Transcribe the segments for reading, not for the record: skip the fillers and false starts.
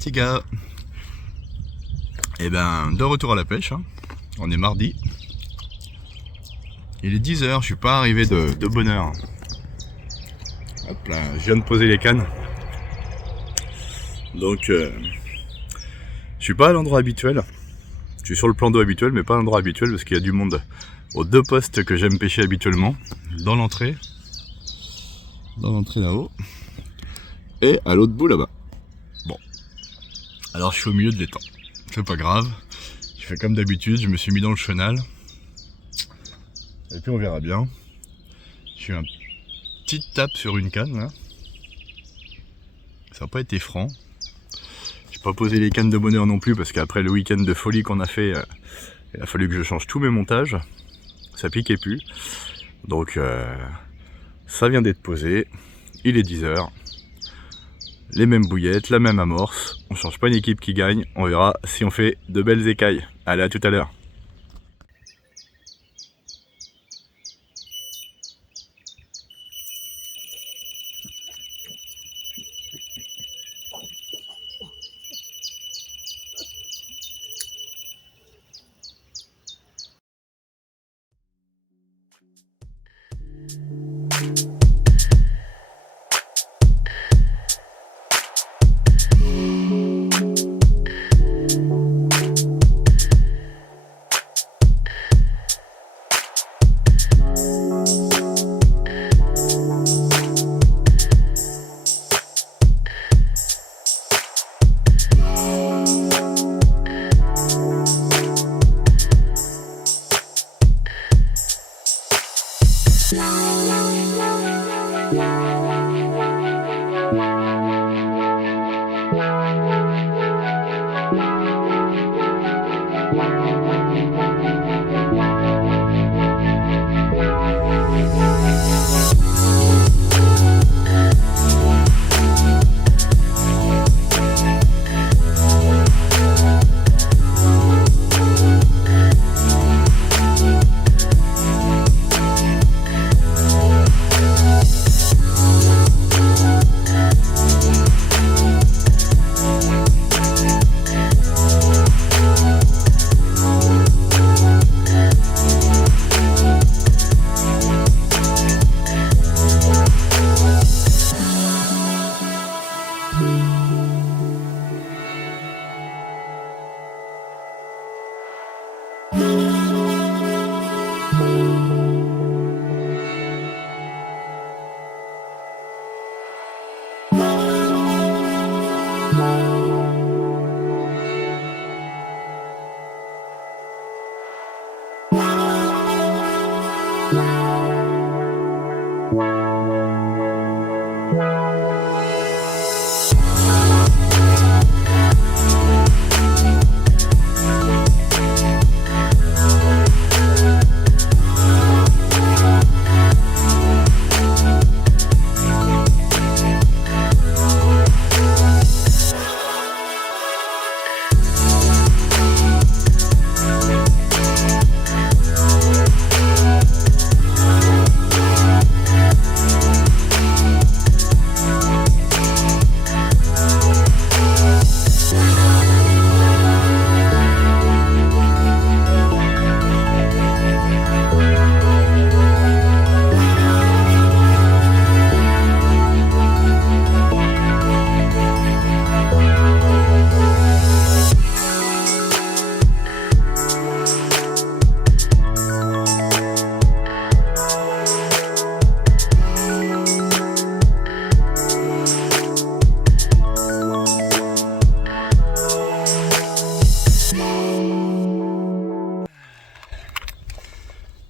Petit gars. Et ben, de retour à la pêche. Hein. On est mardi. Il est 10h, je suis pas arrivé de bonne heure. Hop là, je viens de poser les cannes. Donc, je suis pas à l'endroit habituel. Je suis sur le plan d'eau habituel, mais pas à l'endroit habituel parce qu'il y a du monde aux deux postes que j'aime pêcher habituellement. Dans l'entrée là-haut. Et à l'autre bout là-bas. Bon. Alors je suis au milieu de l'étang. C'est pas grave. Je fais comme d'habitude, je me suis mis dans le chenal. Et puis on verra bien. Je suis un petit tape sur une canne là. Ça n'a pas été franc. J'ai pas posé les cannes de bonheur non plus parce qu'après le week-end de folie qu'on a fait, il a fallu que je change tous mes montages. Ça piquait plus. Donc ça vient d'être posé. Il est 10h. Les mêmes bouillettes, la même amorce. On change pas une équipe qui gagne. On verra si on fait de belles écailles. Allez, à tout à l'heure.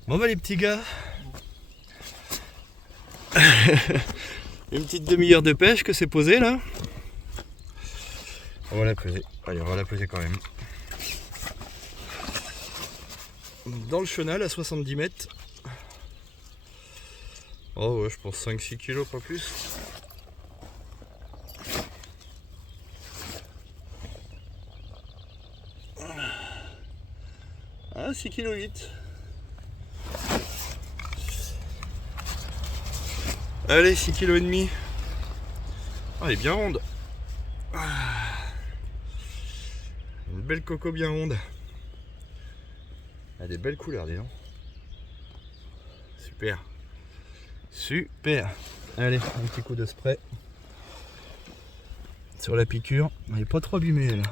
Bon bah les petits gars, une petite demi-heure de pêche que c'est posé là. On va la peser, allez on va la peser quand même. Dans le chenal à 70 mètres. Oh ouais je pense 5-6 kilos pas plus. Ah 6,8 kg. Allez, 6,5 kg. Ah, elle est bien ronde. belle coco bien ronde. Elle a des belles couleurs, dis donc. Super. Super. Allez, un petit coup de spray. Sur la piqûre. Elle n'est pas trop abîmée, elle.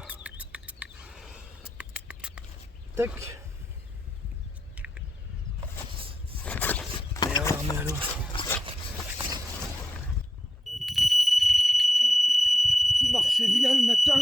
Tac. Et on la remet à l'eau. Qui marchait bien le matin.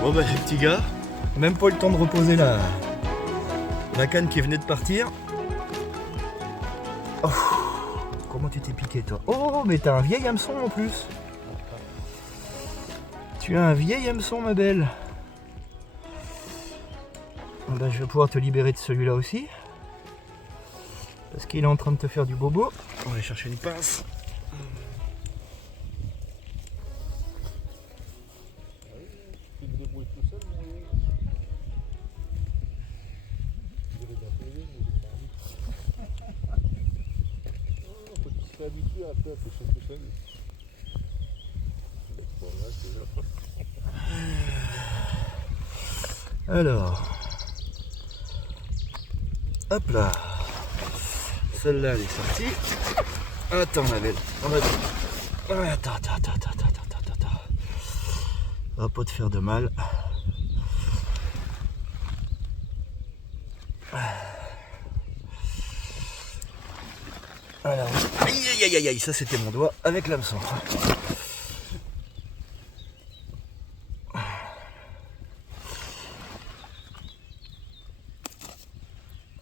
Bon bah les petits gars, même pas eu le temps de reposer la canne qui venait de partir. Oh, comment tu t'es piqué toi? Oh mais t'as un vieil hameçon en plus. Tu as un vieil hameçon ma belle. Ben, je vais pouvoir te libérer de celui-là aussi. Parce qu'il est en train de te faire du bobo. On va aller chercher une pince. Habitué à faire pêcher tout seul. Alors, hop là, celle-là elle est sortie. Attends ma belle, on va... Attends. On va pas te faire de mal. Alors, aïe, ça c'était mon doigt avec l'hameçon.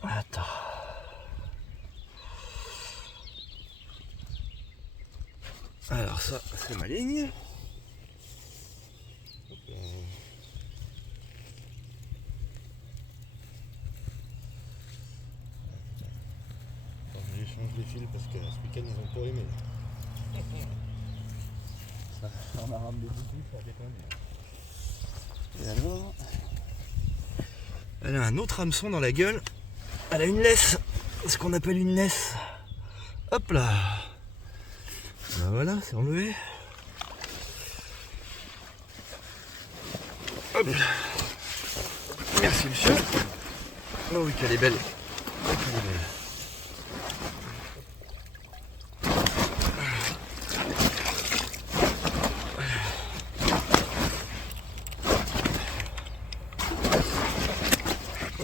Attends. Alors ça, c'est ma ligne. Je change les fils parce que ce week-end ils ont pas aimé. Ça On a ramené beaucoup, ça déconne. Et alors, elle a un autre hameçon dans la gueule. Elle a une laisse, ce qu'on appelle une laisse. Hop là. Ben voilà, c'est enlevé. Hop. Merci monsieur. Oh oui qu'elle est belle. Oh, qu'elle est belle.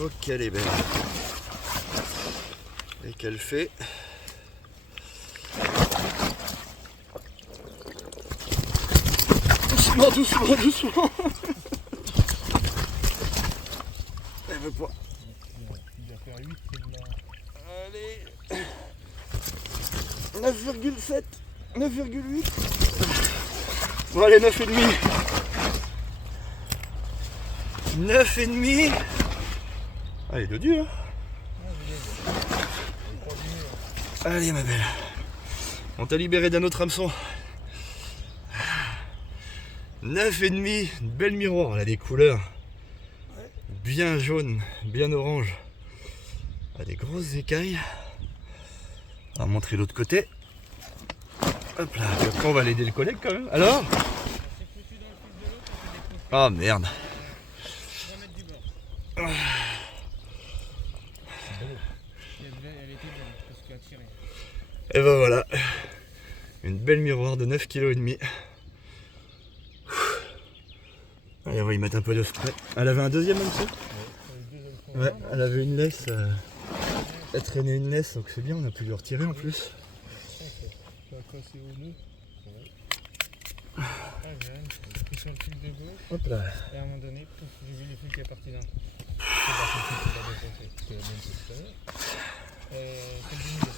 Oh qu'elle est belle. Et qu'elle fait. Doucement, doucement, doucement. Elle veut pas. Il va faire 8, Allez. 9,7. 9,8. Bon allez, 9,5. 9,5. Allez, de Dieu. Hein. Allez ma belle. On t'a libéré d'un autre hameçon. 9,5. Une belle miroir. Elle a des couleurs. Bien jaune, bien orange. Elle a des grosses écailles. On va montrer l'autre côté. Hop là, puis après on va l'aider le collègue quand même. Alors? Ah merde. Et ben voilà. Une belle miroir de 9,5 kg. Allez, on va y mettre un peu de spray. Elle avait un deuxième hameçon? Ouais, elle avait une laisse. Elle traînait une laisse, donc c'est bien, on a pu lui retirer en plus. Ça va passer au nœud. Ah, j'ai pris sur le fil de gauche. Hop là. Et à un moment donné, pouf, j'ai vu les fils qui est parti d'un coup. C'est parti, c'est la même chose tout à l'heure. C'est le milieu.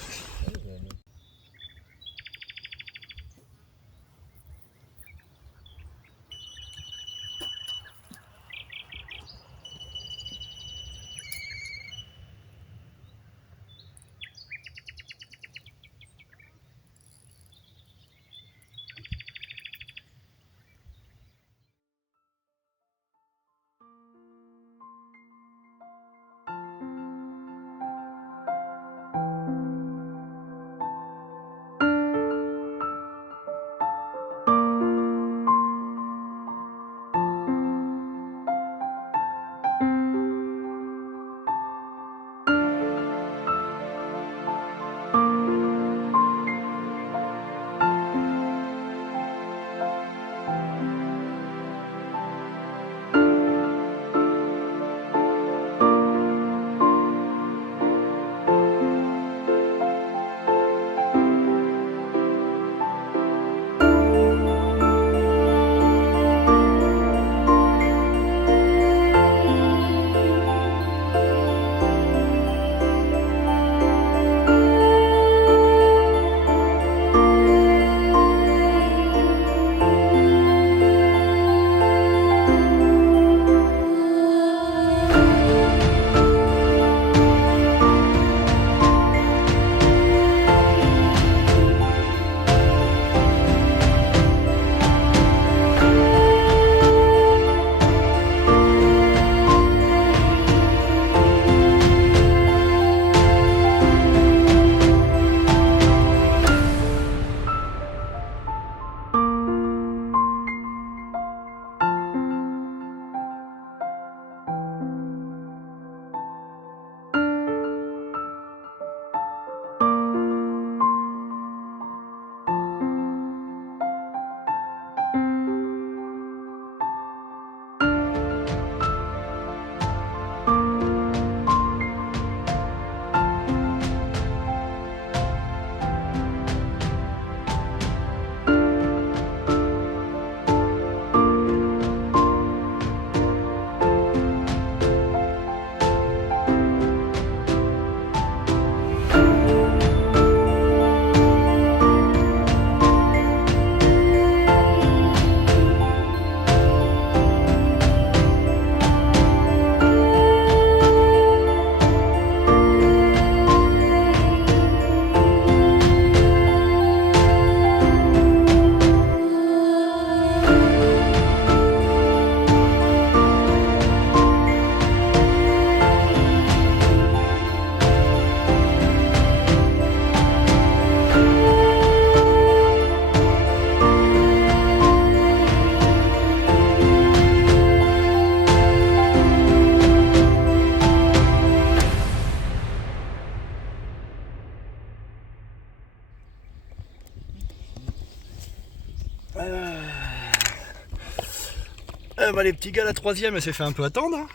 Bah, les petits gars, la troisième, elle s'est fait un peu attendre. Hein.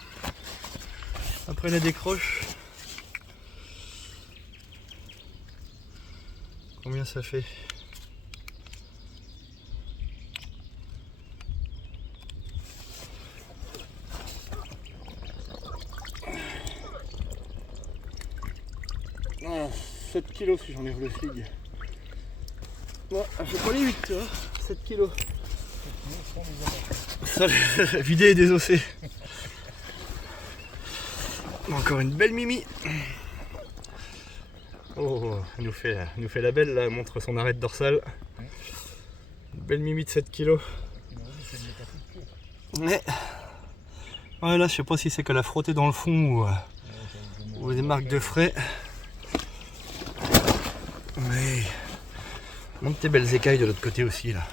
Après la décroche. Combien ça fait? Ah, 7 kilos si j'enlève le fig. Bon, elle fait pas les 8, tu vois. 7 kilos. Ça, vidé et désossé. Encore une belle mimi. Oh, elle nous fait la belle là, elle montre son arête dorsale. Une belle mimi de 7 kilos. Mais ouais, là je sais pas si c'est qu'elle a frotté dans le fond ou des marques de frais. Mais monte tes belles écailles de l'autre côté aussi là.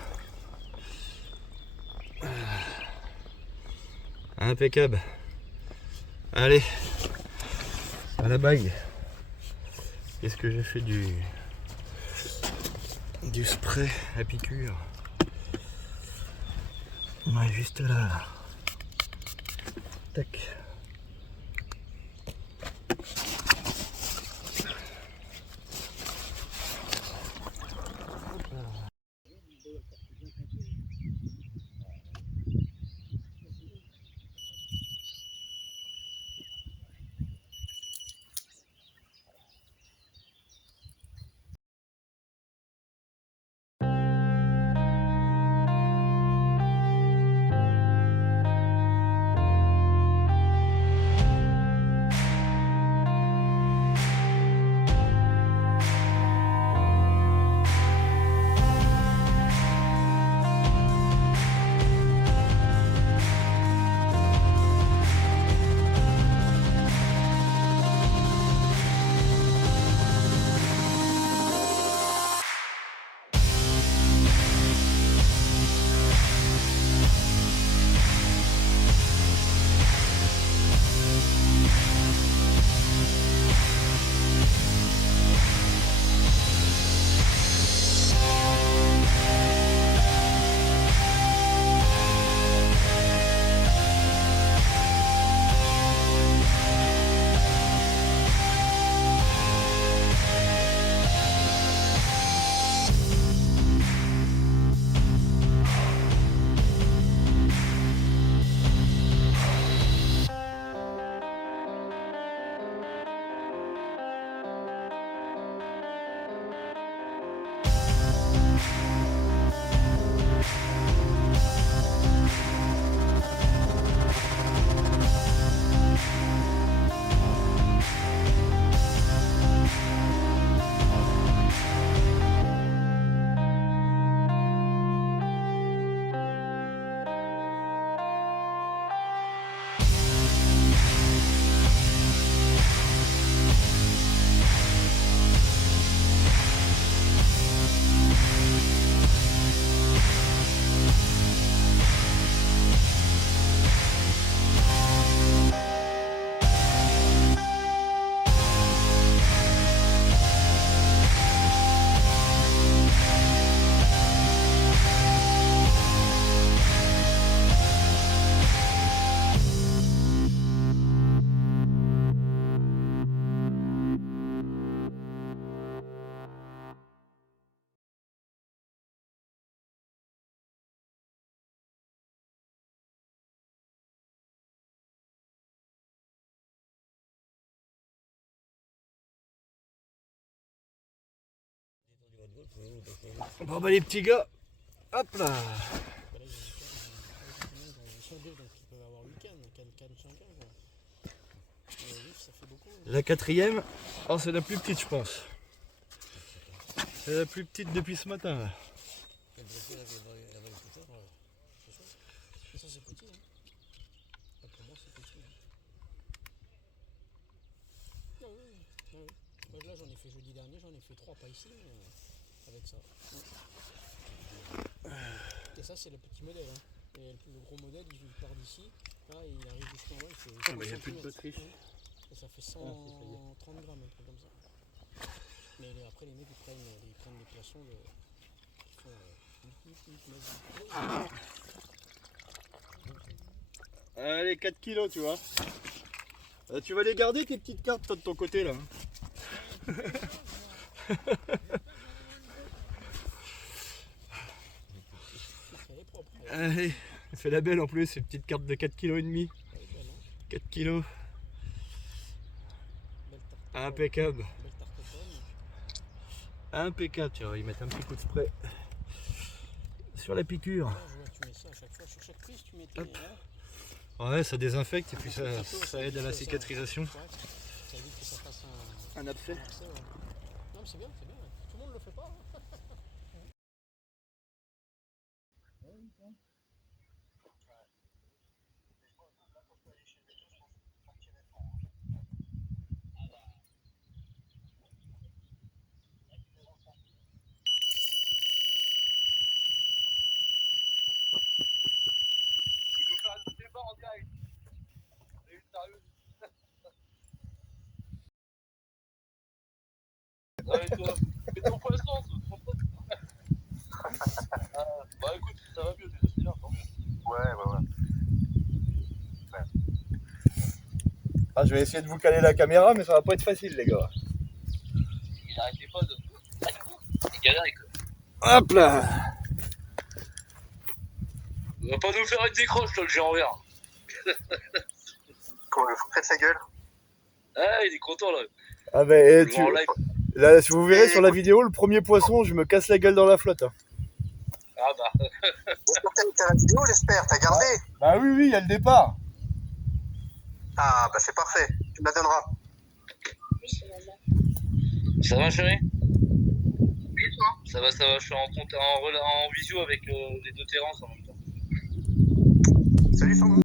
Impeccable. Allez, à la bague. Qu'est-ce que j'ai fait du spray à piqûre? Ouais, juste là. Tac. Bon bah les petits gars, hop là. La quatrième, oh, c'est la plus petite je pense. C'est la plus petite depuis ce matin là. Là j'en ai fait jeudi dernier, j'en ai fait 3 pas ici avec ça. Et ça c'est le petit modèle. Hein. Et le gros modèle il part d'ici, là il arrive jusqu'en bas, il fait il n'y a plus de batterie. Et ça fait 130 grammes, un truc comme ça. Mais après les mecs ils prennent des poissons qui font Allez, 4 kilos, tu vois. Tu vas les garder tes petites cartes toi de ton côté là. Allez, fais la belle en plus, une petite carte de 4,5 kg. 4 kilos. Impeccable. Impeccable, tu vas y mettre un petit coup de spray sur la piqûre. Tu mets ça à chaque fois, sur chaque prise tu mets tes... Ouais, ça désinfecte et puis ça aide à la cicatrisation. Ça évite que ça fasse Un abcès. ouais. Non mais c'est bien, c'est bien. Tout le monde le fait pas. Hein. Il nous fait un débat en direct. C'est sérieux. Ouais, toi, mais ton poisson, bah écoute, ça va mieux déjà, c'est bien, tant mieux. Ouais. Ah, je vais essayer de vous caler la caméra, mais ça va pas être facile, les gars. Il arrêtait pas de... Il galère, quoi. Hop là. Il va pas nous faire une décroche, toi, le géant vert. Comment il faut près de sa gueule. Ah, il est content, là. Ah ben, Le voir en live. là, si vous verrez sur la vidéo, le premier poisson, je me casse la gueule dans la flotte. Hein. Ah bah. J'espère que t'as la vidéo, j'espère. T'as gardé? Bah oui, il y a le départ. Ah, bah c'est parfait. Tu me la donneras. Ça va, chérie? Oui, toi? Ça va, je suis en visio avec les deux Terrence en même temps. Salut Sandro.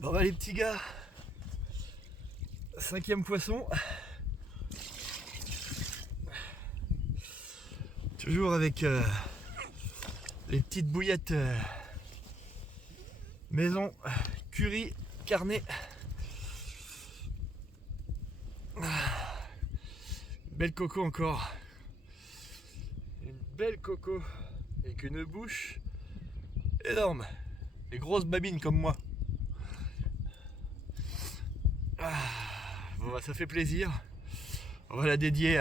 Bon bah les petits gars, 5e poisson. Toujours avec les petites bouillettes maison, curry, carnet. Belle coco encore. Une belle coco avec une bouche énorme. Des grosses babines comme moi. Bon bah ça fait plaisir. On va la dédier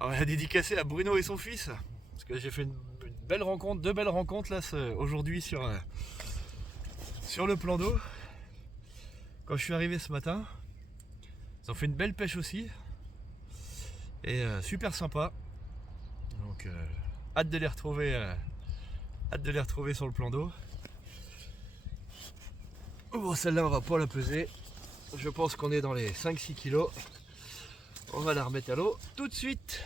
on va la dédicacer à Bruno et son fils. Parce que j'ai fait une belle rencontre, deux belles rencontres là aujourd'hui sur le plan d'eau. Quand je suis arrivé ce matin, ils ont fait une belle pêche aussi. Et super sympa. Donc hâte de les retrouver sur le plan d'eau. Bon, celle-là on va pas la peser. Je pense qu'on est dans les 5-6 kilos. On va la remettre à l'eau tout de suite.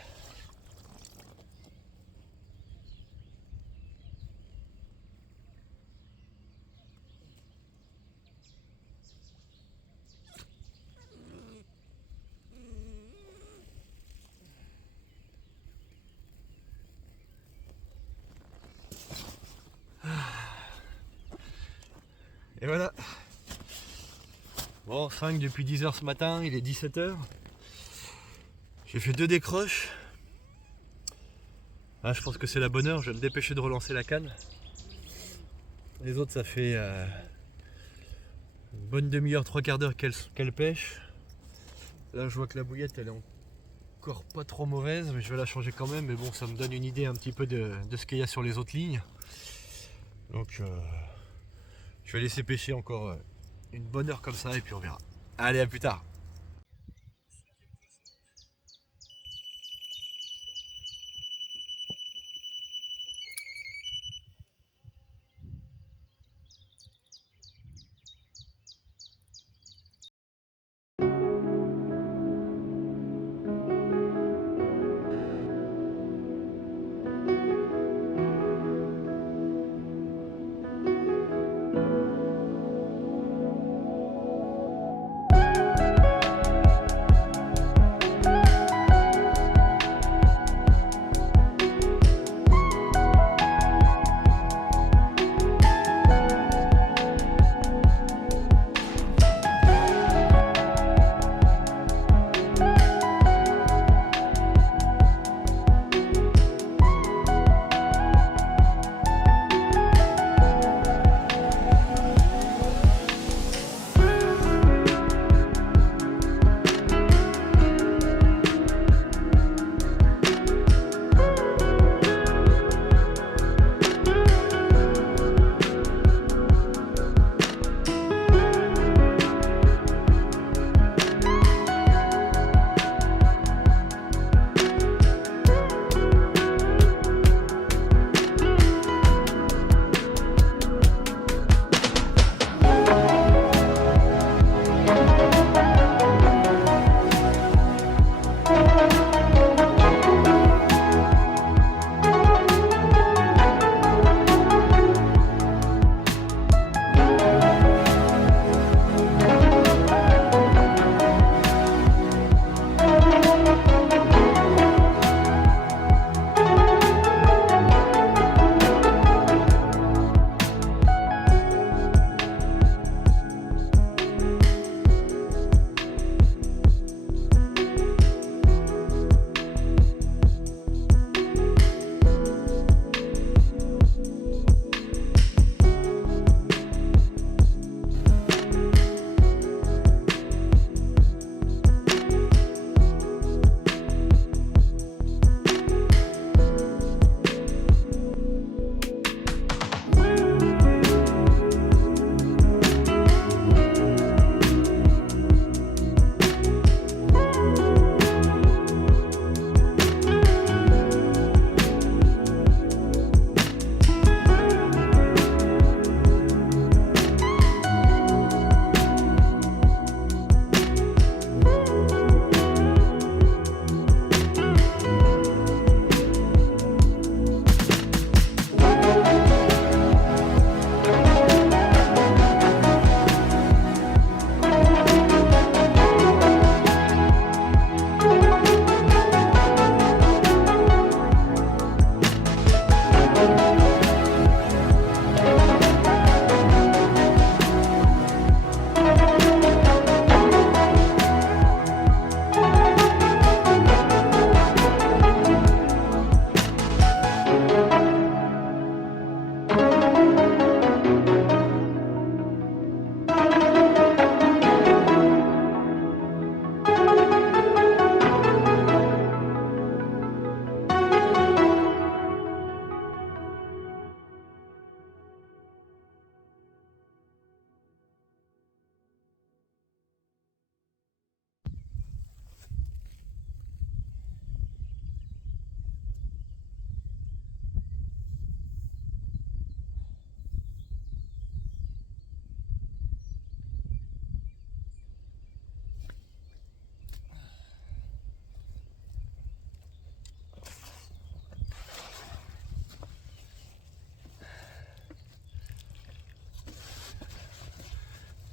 Et voilà. Bon, 5 depuis 10h ce matin, il est 17h. J'ai fait 2 décroches. Ah, je pense que c'est la bonne heure, je vais me dépêcher de relancer la canne. Les autres, ça fait une bonne demi-heure, 3/4 d'heure qu'elle pêche. Là, je vois que la bouillette, elle est encore pas trop mauvaise, mais je vais la changer quand même. Mais bon, ça me donne une idée un petit peu de ce qu'il y a sur les autres lignes. Donc, je vais laisser pêcher encore une bonne heure comme ça et puis on verra. Allez, à plus tard.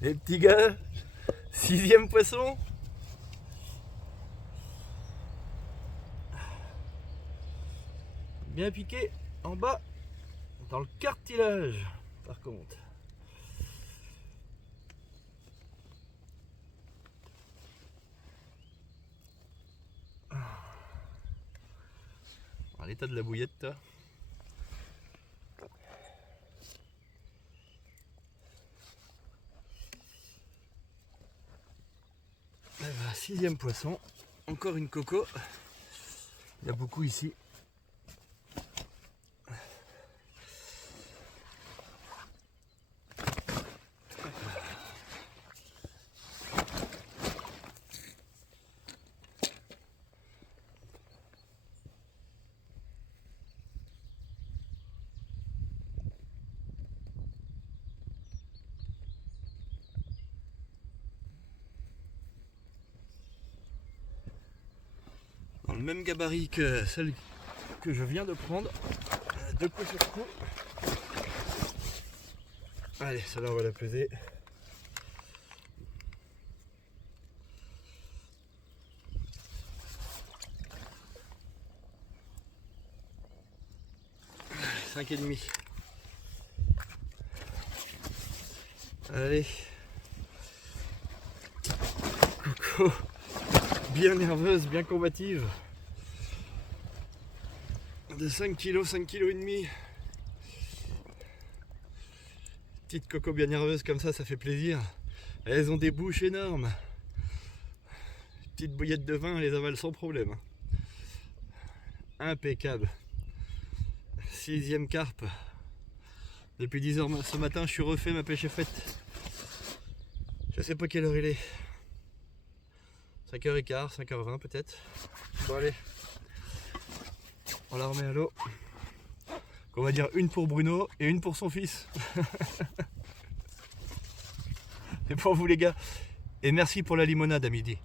Les petits gars, 6e poisson. Bien piqué en bas, dans le cartilage, par contre. À l'état de la bouillette, toi. Et voilà, 6e poisson, encore une coco. Il y a beaucoup ici. Dans le même gabarit que celle que je viens de prendre, deux coups sur coup. Allez, celle-là on va la peser. Allez, 5,5. Allez. Coco. Bien nerveuse, bien combative. De 5 kg, 5 kg et demi. Petite coco bien nerveuse comme ça fait plaisir. Elles ont des bouches énormes. Petite bouillette de vin, elles les avalent sans problème. Impeccable. 6e carpe. Depuis 10h ce matin, je suis refait, ma pêche est faite. Je sais pas quelle heure il est. 5h15, 5h20 peut-être. Bon allez, on la remet à l'eau. On va dire une pour Bruno et une pour son fils. C'est pour vous les gars. Et merci pour la limonade à midi.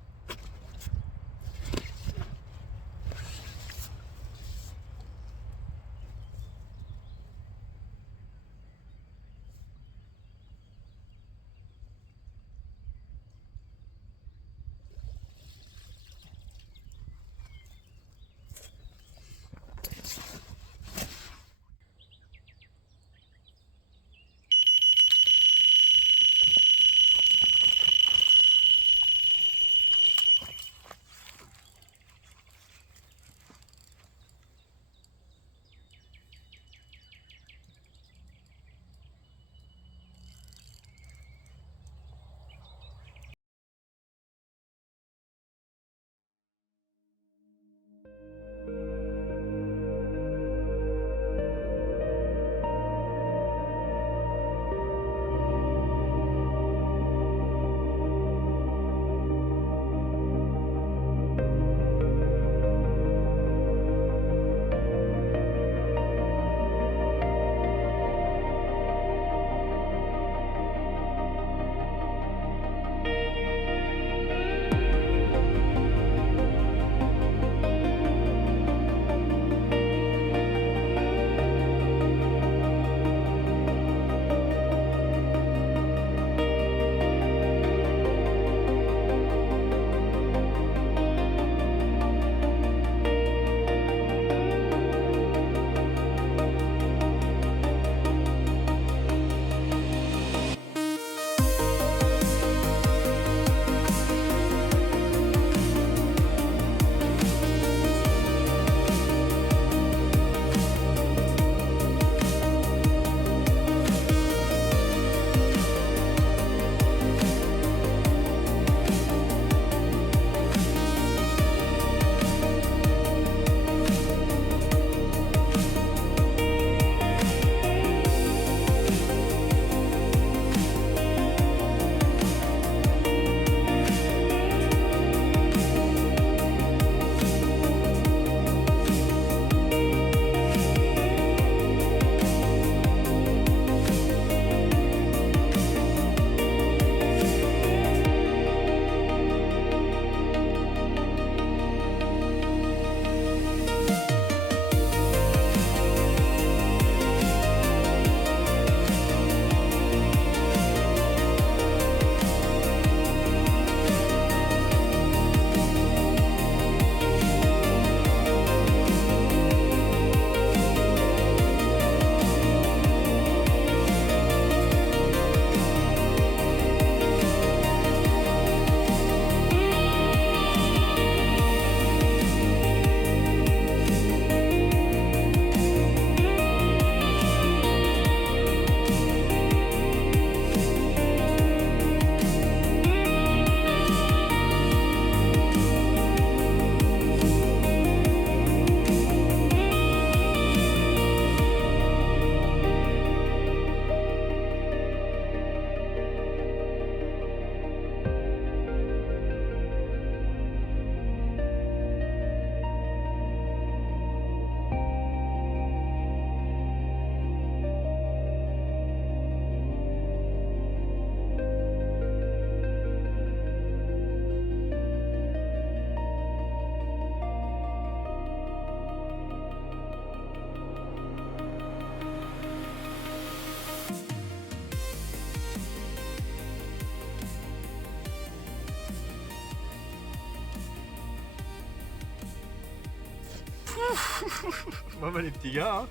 Bon bah les petits gars, hein,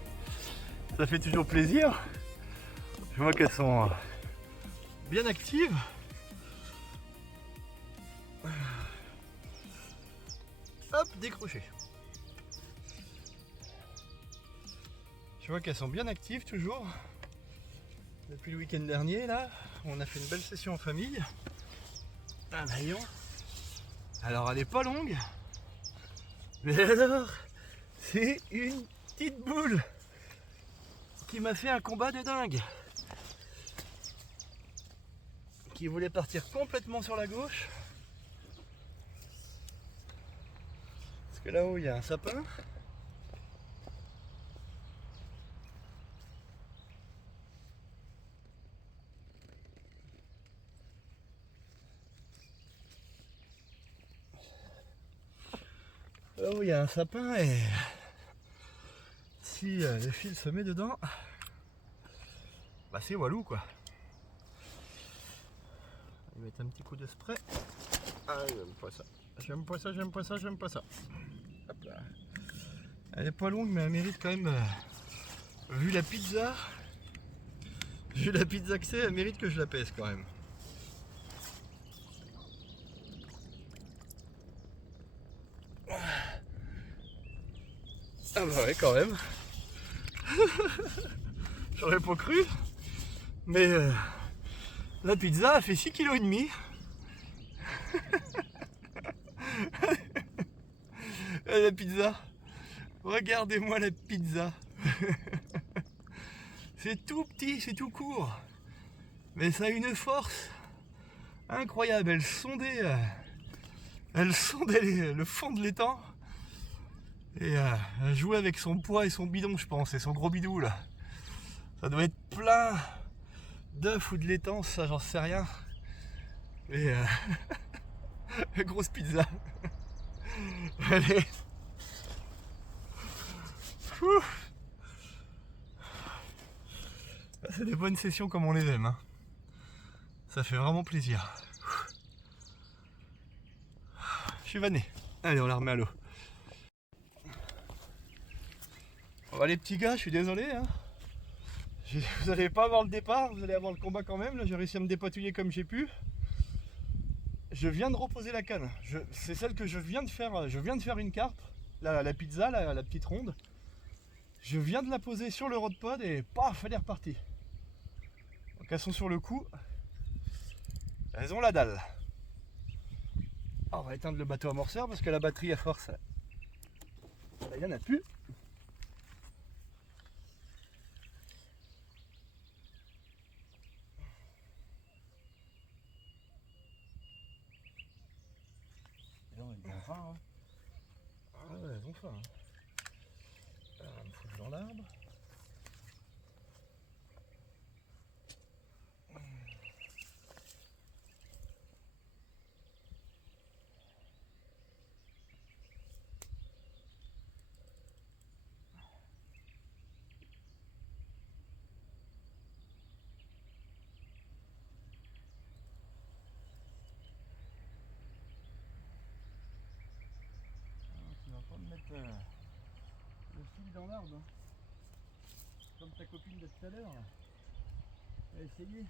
ça fait toujours plaisir. Je vois qu'elles sont bien actives. Hop, décroché. Je vois qu'elles sont bien actives toujours. Depuis le week-end dernier, là, on a fait une belle session en famille. Ah voyons. Alors elle est pas longue. Mais alors, c'est une petite boule qui m'a fait un combat de dingue. Qui voulait partir complètement sur la gauche. Parce que là-haut, il y a un sapin. Là-haut, il y a un sapin et si le fil se met dedans, bah c'est walou quoi. On va mettre un petit coup de spray. Ah, j'aime pas ça. J'aime pas ça, j'aime pas ça, j'aime pas ça. Hop là. Elle est pas longue mais elle mérite quand même, vu la pizza que c'est, elle mérite que je la pèse quand même. Ah bah ouais quand même. J'aurais pas cru. Mais la pizza a fait 6,5 kg. La pizza. Regardez-moi la pizza. C'est tout petit, c'est tout court. Mais ça a une force incroyable. Elle sondait le fond de l'étang. Et elle jouait avec son poids et son bidon, je pense, et son gros bidou là. Ça doit être plein d'œufs ou de l'étang, ça j'en sais rien. Mais grosse pizza. Allez. C'est des bonnes sessions comme on les aime. Hein. Ça fait vraiment plaisir. Je suis vanné. Allez, on la remet à l'eau. Bon, les petits gars, je suis désolé. Hein. Vous n'allez pas avoir le départ, vous allez avoir le combat quand même. Là, j'ai réussi à me dépatouiller comme j'ai pu. Je viens de reposer la canne. C'est celle que je viens de faire. Je viens de faire une carpe. La pizza, la petite ronde. Je viens de la poser sur le rod pod et paf, elle est repartie. Donc elles sont sur le coup. Elles ont la dalle. Alors, on va éteindre le bateau amorceur parce que la batterie à force, il n'y en a plus. Et là, on est bien faim, hein. Ah ouais, elles ont faim. Hein. Alors, on va me foutre dans l'arbre. Tu vas pas me mettre le fil dans l'arbre, hein. Comme ta copine de tout à l'heure. Elle a essayé.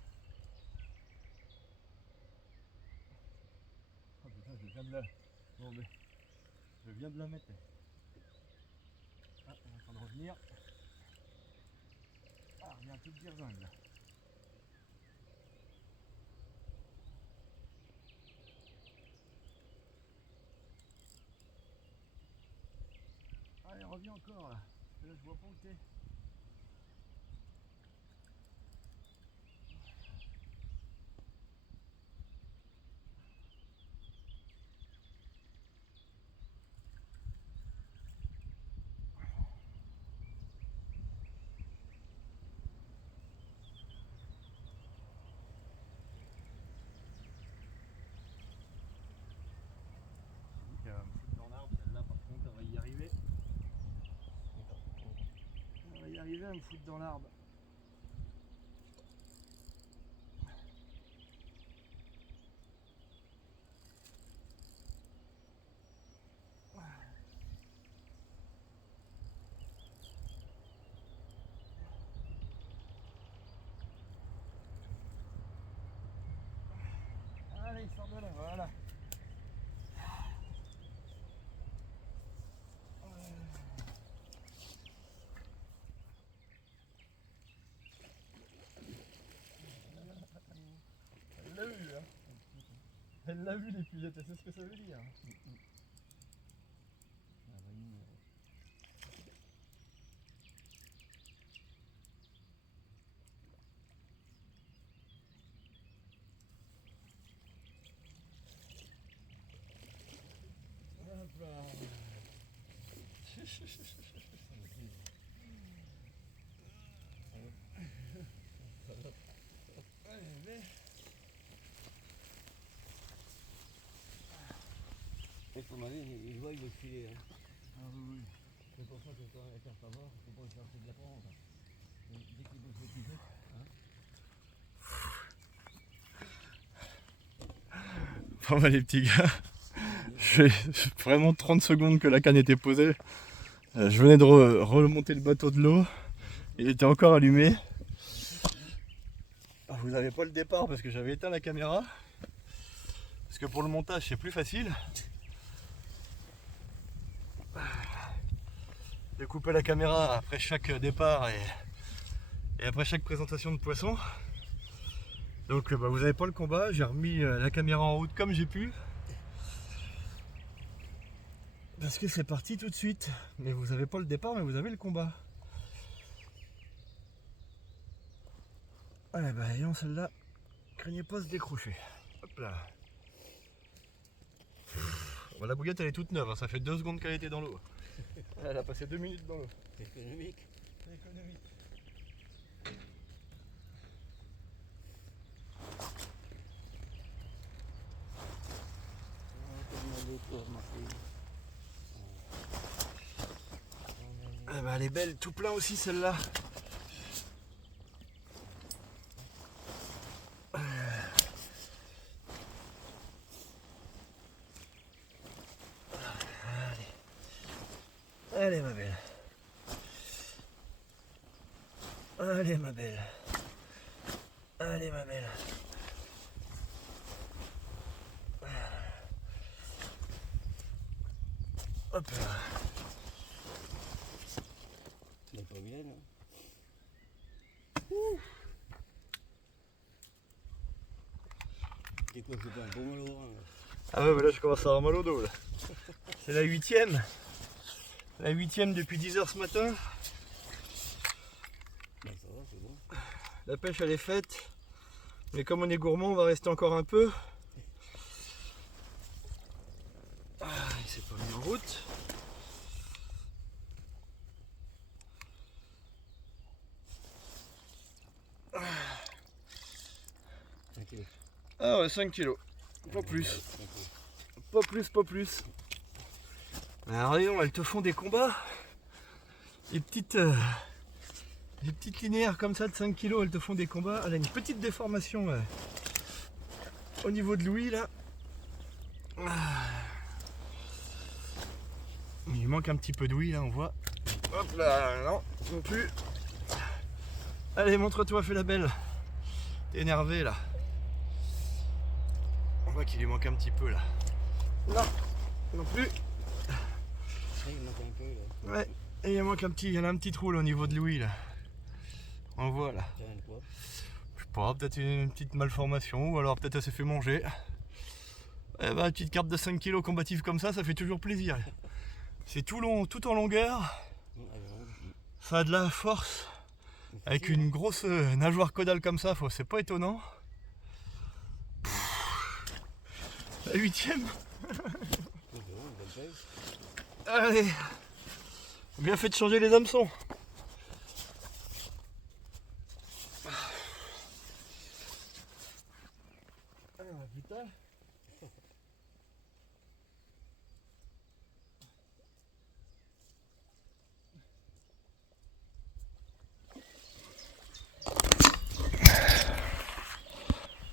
Oh putain, je viens de la... Bon, mais... Je viens de la mettre. Ah, elle est en train de revenir. Ah, il y a un peu de virzingue là. Ah, elle revient encore là. Parce que là, je vois pas où t'es. Elle va me foutre dans l'arbre, celle-là par contre, on va y arriver. On va y arriver à me foutre dans l'arbre. l'a vu l'épuisette, c'est ce que ça veut dire. Hop là. Et pour ma vie, il voit, il veut filer. Hein. Ah oui. C'est pour ça que quand il faire savoir, il faut pas faire de la pente. Dès qu'il bouge le pivet, hein. Bon bah les petits gars, j'ai vraiment 30 secondes que la canne était posée. Je venais de remonter le bateau de l'eau. Il était encore allumé. Vous n'avez pas le départ parce que j'avais éteint la caméra. Parce que pour le montage c'est plus facile. Découper la caméra après chaque départ et après chaque présentation de poisson. Donc bah, vous n'avez pas le combat, j'ai remis la caméra en route comme j'ai pu. Parce que c'est parti tout de suite. Mais vous n'avez pas le départ, mais vous avez le combat. Ouais bah ayant celle-là, craignez pas se décrocher. Hop là. Bon, la bouillette elle est toute neuve, hein. Ça fait 2 secondes qu'elle était dans l'eau. Elle a passé 2 minutes dans l'eau. Économique. Économique. Ah bah elle est belle, tout plein aussi celle-là. Allez ma belle. Allez ma belle. Allez ma belle. Hop là. C'est pas bien, hein. C'est quoi, c'est pas un bon malheureux, hein. Ah ouais, mais là je commence à avoir mal au dos là. C'est la 8ème. La 8ème depuis 10h ce matin. Ben, ça va, c'est bon. La pêche elle est faite. Mais comme on est gourmand, on va rester encore un peu. Ah, il s'est pas mis en route. Tranquille. Ah ouais, 5 kilos. Pas plus. Pas plus, pas plus. Alors dis donc, elles te font des combats. Les petites linéaires comme ça de 5 kilos, elles te font des combats. Elle a une petite déformation au niveau de l'ouïe là. Il lui manque un petit peu d'ouïe là, on voit. Hop là, non, non plus. Allez, montre-toi, fais la belle. T'es énervé là. On voit qu'il lui manque un petit peu là. Non, non plus. Il manque un peu, là. Ouais, et il manque un petit, il y en a un petit trou là, au niveau de l'ouïe là. On le voit là. Ça vient de quoi? Je sais pas, peut-être une petite malformation ou alors peut-être elle s'est fait manger. Eh ben, une petite carte de 5 kg combative comme ça fait toujours plaisir. C'est tout long, tout en longueur. Ça a de la force. Avec une grosse nageoire caudale comme ça, c'est pas étonnant. La 8ème. Allez. Bien fait de changer les hameçons. Ah putain.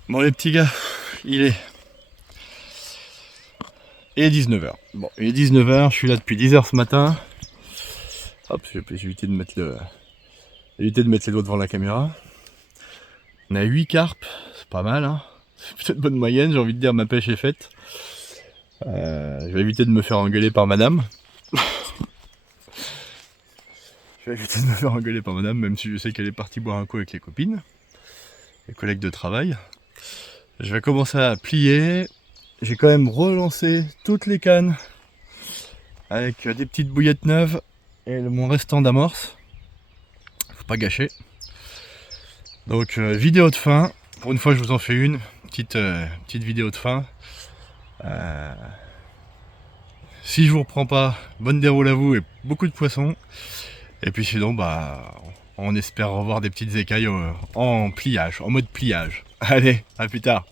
Bon les petits gars, il est 19h. Bon, il est 19h, je suis là depuis 10h ce matin. Hop, j'ai évité de mettre les doigts devant la caméra. On a 8 carpes, c'est pas mal, hein. C'est peut-être bonne moyenne, j'ai envie de dire ma pêche est faite. Je vais éviter de me faire engueuler par madame. Je vais éviter de me faire engueuler par madame, même si je sais qu'elle est partie boire un coup avec les copines, les collègues de travail. Je vais commencer à plier j'ai quand même relancé toutes les cannes avec des petites bouillettes neuves et mon restant d'amorce. Faut pas gâcher. Donc vidéo de fin. Pour une fois je vous en fais une petite vidéo de fin. Si je vous reprends pas, bonne déroule à vous et beaucoup de poissons. Et puis sinon bah on espère revoir des petites écailles en pliage, en mode pliage. Allez, à plus tard.